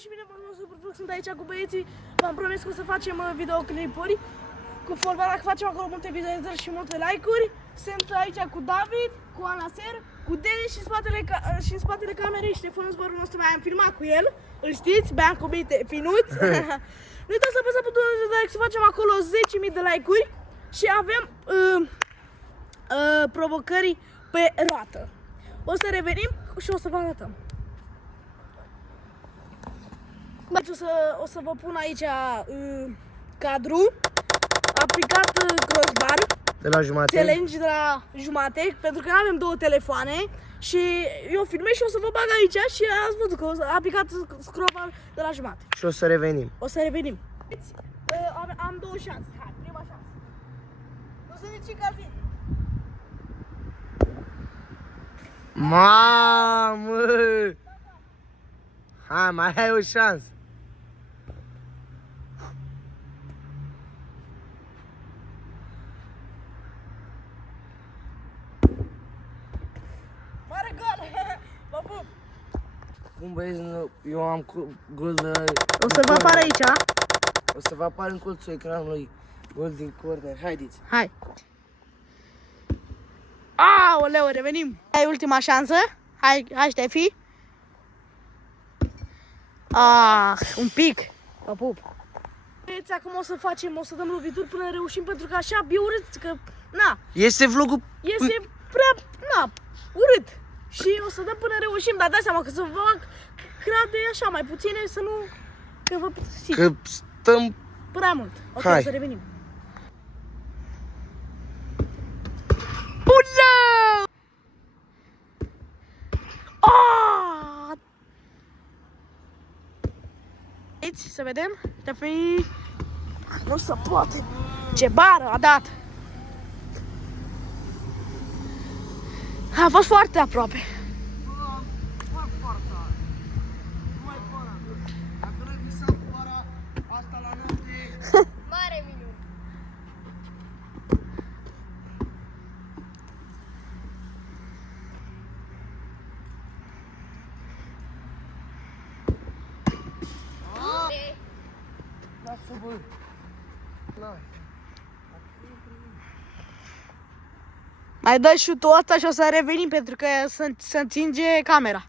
Și bine, sunt aici cu băieții. V-am promis că o să facem videoclipuri cu forma că facem acolo multe vizualizări și multe like-uri. Sunt aici cu David, cu Anaser, cu Denis și în spatele camerei Ștefanul zborul nostru. Mai am filmat cu el, îl știți, beam cu minte finuți. Nu uitați să apăsați pe butonul de like, să facem acolo 10.000 de like-uri și avem provocări pe roată. O să revenim și o să vă arătăm. O să vă pun aici cadru, aplicat crossbar, de la jumate. challenge de la jumate, pentru că nu avem două telefoane și eu filmez și o să vă bag aici și ați văzut că a aplicat crossbar de la jumate. Și o să revenim. O să revenim. Am două șanse. Hai, prima șansă. Nu să zici că ar fi. Mamă! Hai, mai ai o șansă. Mare gol! Vă pup! Bun băieți, eu am gol de... O să vă apară aici, a? O să vă apară în colțul ecranului gol din corner. Haideți! Hai! Aoleu, revenim! Ai ultima șansă? Hai, Ștefi! Un pic! Vă pup! Băieți, acum o să dăm lovituri până reușim, pentru că așa e urât, că, na, Este vlogul... este prea, na, urât. Și o să dăm până reușim, dar dați seama că să vă fac crade așa, mai puține, să nu, că vă plictisiți Că stăm... prea mult. Ok, Hai. o să revenim. Bună! Aici, să vedem. Ștefi... Nu se poate. Ce bară a dat. A fost foarte aproape. Dacă nu ai visat cu bara asta la noapte... Mare minune! Lasă, bă! Mai dă șutul ăsta și o să revenim, pentru că se înținge camera.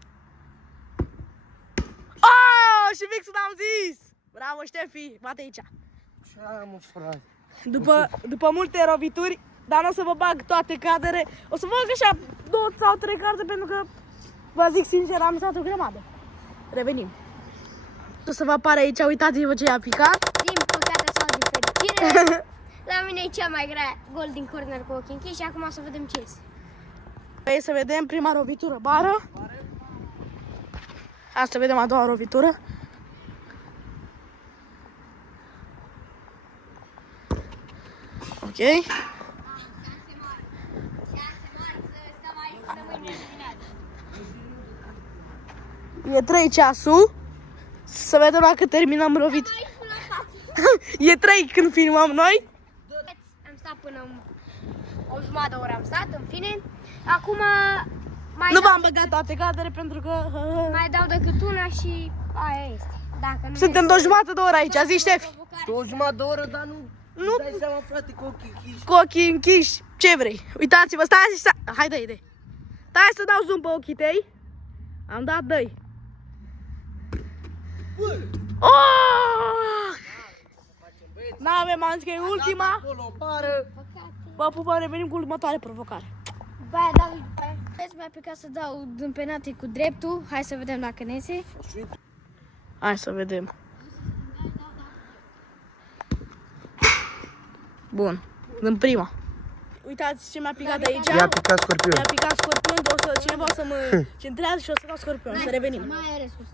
Oh, și fix n-am zis! Bravo, Ștefi, bate aici. Ce ai, mă, frate? După multe rovituri, dar nu o să vă bag toate cadrele. O să vă bag așa 2 sau 3 cadre, pentru că, vă zic sincer, am stat o grămadă. Revenim. O să vă apară aici, uitați-vă ce i-a picat. Din păcate sau din fericire, la mine e cea mai grea gol din corner cu ochii închiși și acum o să vedem ce este. Hai să vedem prima rovitură, bară. Hai să vedem a doua rovitură. Ok. E 3 ceasul. Să vedem dacă terminăm rovit. E 3 când filmăm noi. Am stat până o jumătate de oră am stat, în fine. Acum Nu v-am băgat toate cadrele pentru că... mai dau decât una și aia este. Dacă nu Suntem este 2 jumate de oră aici, zi Ștefi. provocare. 2 jumătate de oră, dar nu... Nu. Dai seama, frate, cu ochii închiși. Cu ochii închiși, ce vrei? Uitați-vă, stai. Hai, dă-i. Stai să dau zoom pe ochii tăi. Am dat, dă-i. Oh! N-avem, am zis că e ultima. Acolo, bară. Vă pupăm, revenim cu următoare provocare. Băia, dau după aia. Vezi, mi-a picat să dau din penalti cu dreptul. Hai să vedem dacă ne iese. Hai să vedem. Bun, în prima. Uitați ce mi-a picat aici. I-a picat scorpion. Mi-a picat scorpion, cineva o să mă centrează și o să dau scorpion, să revenim. Mai are sus.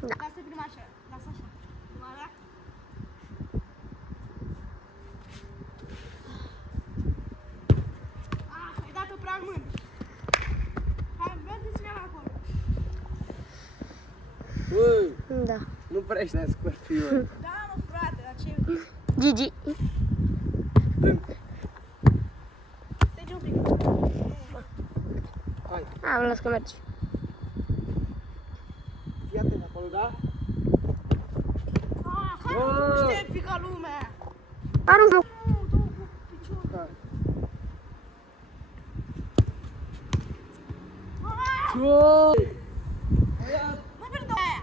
Da. Ca să filmăm așa, lasă așa. Filmarea. Ai dat-o prea în mână. Hai, merge cineva acolo. Bă, Da. nu prea ești la scorpion. Da, mă, frate, dar ce... Gigi. Stai un pic. Hai. Am lăsat că mergi. Fii atent acolo, da? Hai nu știe ca lumea. Arunc. Nu, dă cu piciorul. Nu pierde aia.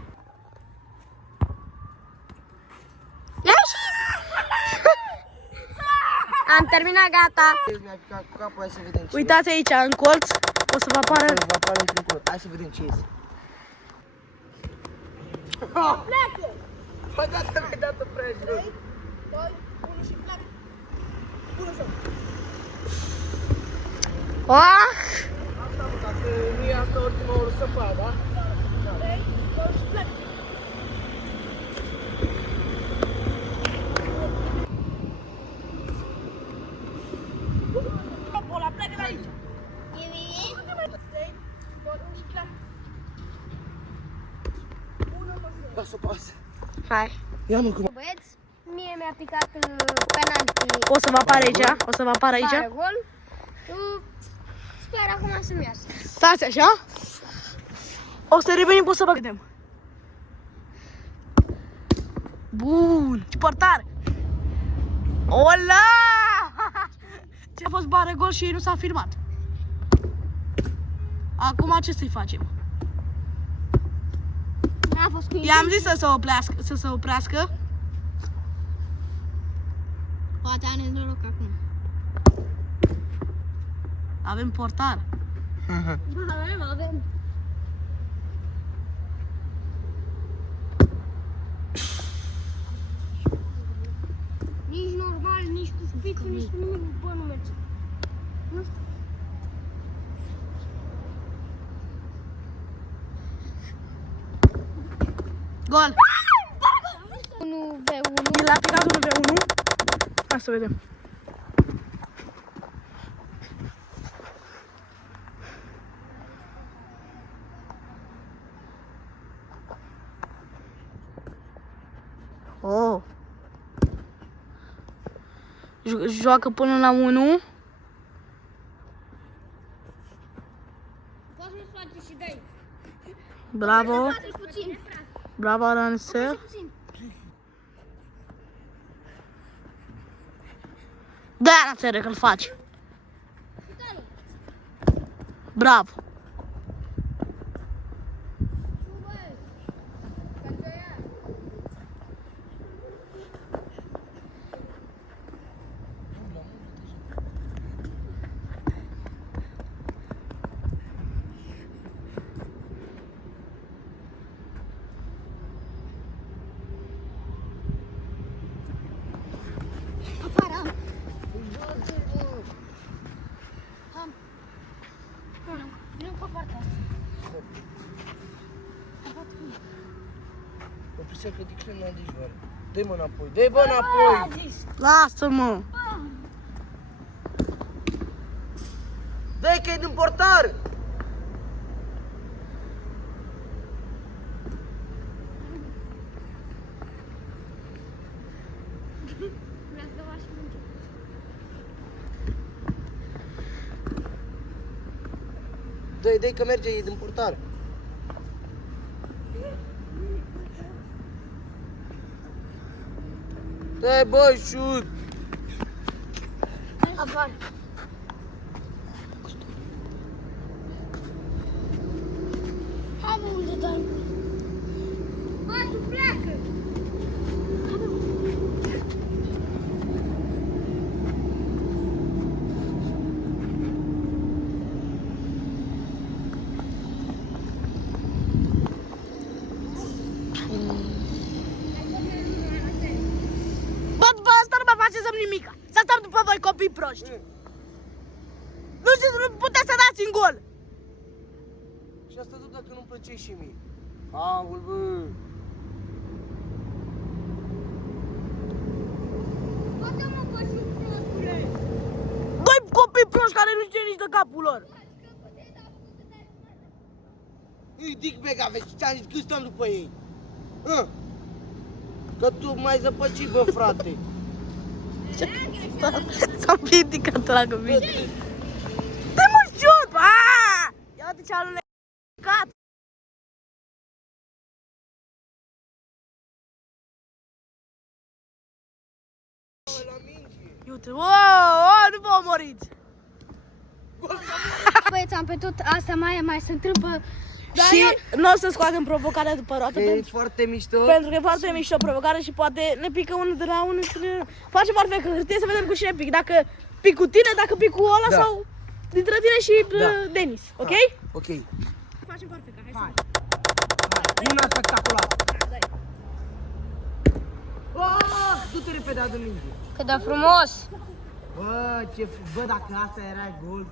Ieși! Am terminat, gata. Mi-a picat cu capul, hai să vedem ce Uitați aici, în colț, o să vă apară... este. Vă apare într-un colț. Hai să vedem ce este. Pleacă! Bă, data mi-ai dat-o prea jos. 2, 1 și pleacă. Bună să. Oh! Asta, mă, dacă nu e asta ultima oră să fac, da? 3, 2 și pleacă. Bola, pleacă de aici. 3, 2 și pleacă. Lasă-o pe asta. Hai. Ia-mă cum. Băieți, mie mi-a picat penalti. O să vă apară aici, o să vă apară aici. Pare gol. Sper acum să-mi iasă. Stați așa. O să revenim, o să vă vedem. Bun, ce portar. Ola! Ce a fost bare gol și nu s-a filmat. Acum ce să-i facem? N-a fost cu I-am zis să se oprească. Poate are noroc acum. Avem portar. Avem. Nici normal, nici cu spicul, nici cu nimic, bă, nu merge. Nu știu. Gol. 1v1. El a picat 1v1. Hai să vedem. Oh. Joacă până la 1. Poți să-ți faci și dai. Bravo. Puțin. Bravo, Aranser. Puțin. Da, Aranser, că-l faci. Bravo. Afară. Vino pe partea asta. O prisecă de crenă de joară. Dă-i mă înapoi, dă-i bă înapoi. Lasă-mă. Dă-i că e din portar. Vreau să faci și mânce. Dă-i că merge, e din portar. Dă-i bă, șut. Afară. Hai mă, unde dai? Bă, tu pleacă! Bă, asta nu mă face să nimica. Să stăm după voi, copii proști. Nu știu, nu puteți să dați în gol. Și asta tot dacă nu-mi plăcea și mie. Aul, bă. Poate mă faci un prostule! Doi copii proști care nu știu nici de capul lor. Îi dic mega, vezi, ți-am zis că stăm după ei. Hă? Că tu m-ai zăpăcit, bă, frate. S-a împiedicat la mine. Te mă șut! Ia Uite ce alunecat! Uite, wow, nu vă omoriți! Băieți, am pe tot asta mai se întâmplă. Și nu o să scoatem provocarea după roată E foarte mișto. pentru că e foarte mișto provocare și poate ne pică unul de la unul și ne facem perfect hârtie să vedem cu cine pic. Dacă pic cu tine, dacă pic cu ăla sau dintre tine și Denis, ok? Ok. Facem perfect, Hai. Una spectaculară. Du-te repede, adu minge. Cât de frumos! Bă, dacă asta era gol.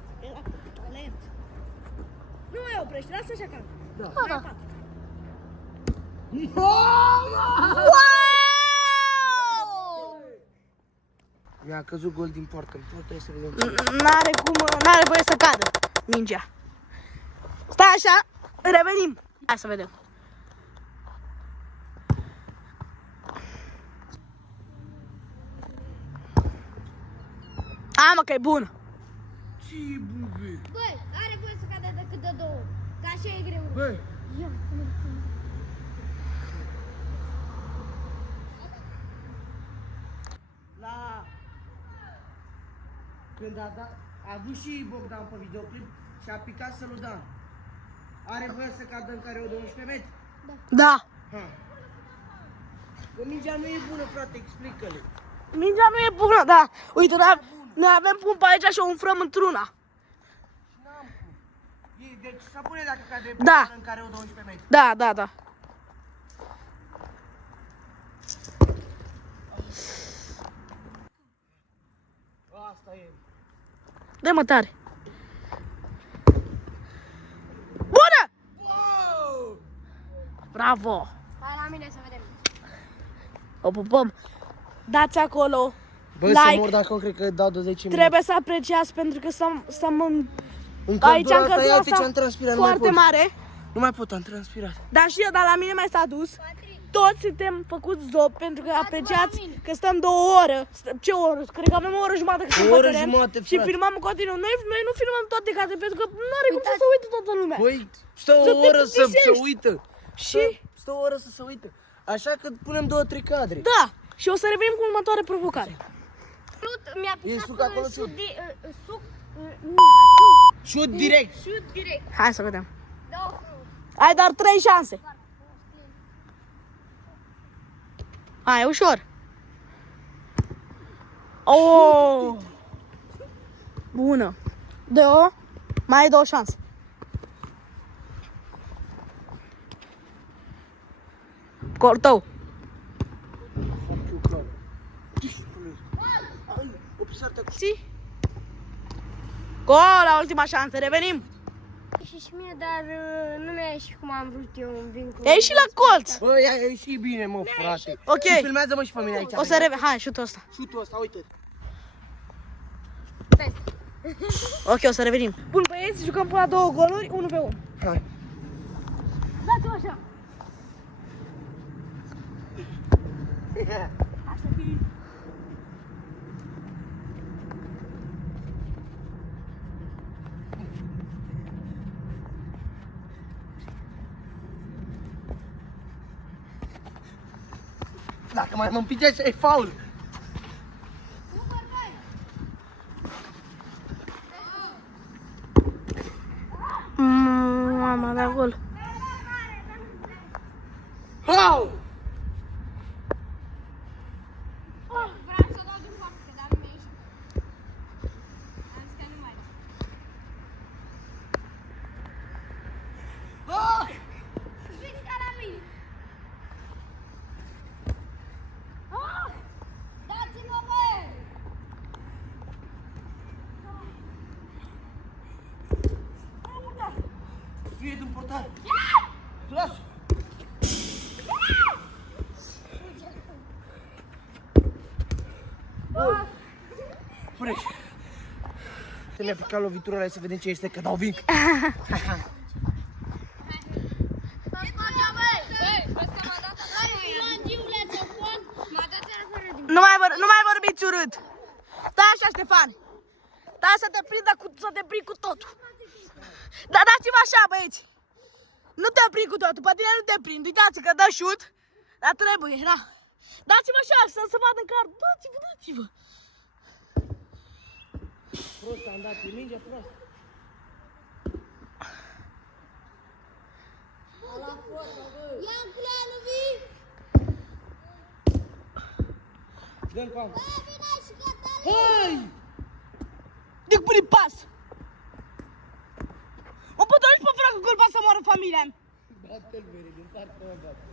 Nu mai oprești, lasă așa ca. Da. Mi-a căzut gol din poartă. Trebuie să vedem. N-are voie să cadă mingea. Stai așa, revenim. Hai să vedem. A, mă, că e bună. Ce bun, bă. Băi, are voie să cadă decât de 2 ori. Că așa e greu. Bă. Ia, Când a avut și Bogdan pe videoclip și a picat Săludan. Are voie să cadă în care o de 11 metri? Da. Ha. Că mingea nu e bună, frate, explică-le. Mingea nu e bună, da. Uite, noi avem pumpa aici și o umflăm într-una. N-am cum. Deci să pune dacă cade Da. în care o de 11 metri. Da, da, da. Asta e. Dă-mă tare. Bună! Wow! Bravo! hai la mine să vedem. O pupăm. Dați acolo Bă, like. să mor dacă cred că dau de 10 minute. Trebuie să apreciați pentru că stăm aici căldura în asta, căldura ia-te ce am asta transpirat, nu mai foarte pot. mare. Nu mai pot, am transpirat. Dar și eu, dar la mine mai s-a dus. Toți suntem făcuți zop pentru că apreciați că stăm 2 ore. Ce oră? Cred că avem o oră jumătate că O suntem pe oră teren jumate, și frate. filmăm în continuu. Noi nu filmăm toate carte pentru că nu are cum să se uite toată lumea. Păi, stă o Să te oră să se plictisești. uită. Și Stă o oră să se uită. Așa că punem 2-3 cadre. da, și o să revenim cu următoarea provocare. Mi-a E picat suc acolo, suc de... Suc... Șut direct. Șut direct. Hai să vedem. Da, frumos. Ai doar 3 șanse. Hai, ușor. Oh! Bună. De-o, mai ai 2 șanse. Gol tău. Si? Gol, la ultima șansă, revenim. Și mie, dar nu mi-a ieșit cum am vrut eu în vin cu... E și la colț. Bă, ia și bine, mă, frate. Ok. Și filmează-mă și pe mine aici. O să revenim. Hai, șutul ăsta. Șutul ăsta, uite. Ok, o să revenim. Bun, băieți, jucăm până la 2 goluri, 1 pe 1. Hai. Dați-mă așa. Dacă mai mă împinge așa, e faul. Mama, la gol. Faul! Vreau să dau din față, că dar nu mi-a ieșit. Am zis că nu mai. Vezi ca la mine. Dați-mă, băi! Nu e din portar. Lasă! Fresh. Să ne-a picat lovitura, hai să vedem ce este, că dau vinc. Nu mai vorbiți urât. Stai așa, Ștefan. Stai să te prind cu totul. Da, dați-vă așa, băieți. Nu te prind cu totul, pe tine nu te prind. Uitați că dă șut, dar trebuie, da. Dați-vă așa, să vadă în car. Dați-vă, dați-vă. Prost am dat, e mingea prost. Ia în clană, vii! Dă-mi cam. Vine și gata! Hai! Dic prin pas. Mă potolești pe fragă culpa să moară familia. Bate-l, vere, din partea mea, bate.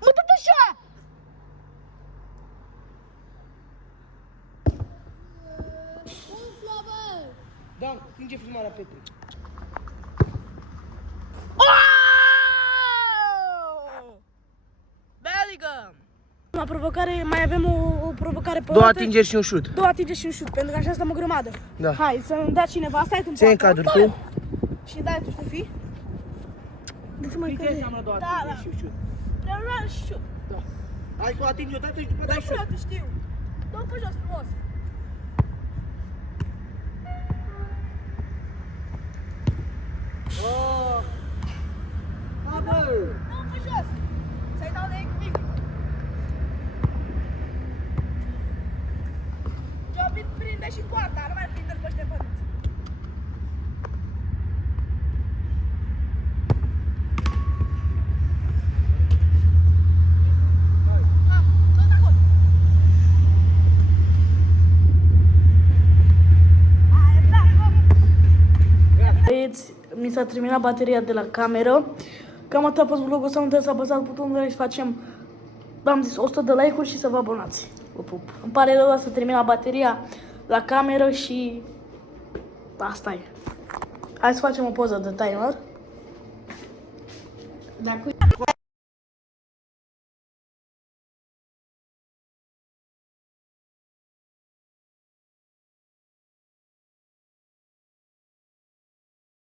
Mă, tot așa. Umflă, bă! Da, stinge filmarea, Petri. Bellingham! La provocare mai avem o provocare pe Două dată. atingeri și un șut. Două atingeri și un șut, pentru că așa stăm o grămadă. Da. Hai, să-mi dea cineva, stai tu în Ține în poartă. cadru tu. Și dai tu, Ștefi. Dă-ți mai Știi ce înseamnă două Da, atingeri da. și un șut? Preluare și șut. Da. Hai cu atingi odată și după Da, dai șut. frate, știu. Dă-o pe jos frumos. Oh! Ha, bă! Dă-o pe jos. Să-i dau de mic. Jobit prinde și poarta, nu mai prinde-l pe Ștefănuț. Băieți, mi s-a terminat bateria de la cameră. Cam atât a fost vlogul ăsta, nu trebuie să apăsați butonul ăla și facem, v-am zis, 100 de like-uri și să vă abonați. Vă pup. Îmi pare rău, dar s-a terminat bateria la cameră și asta e. Hai să facem o poză de timer. Dacă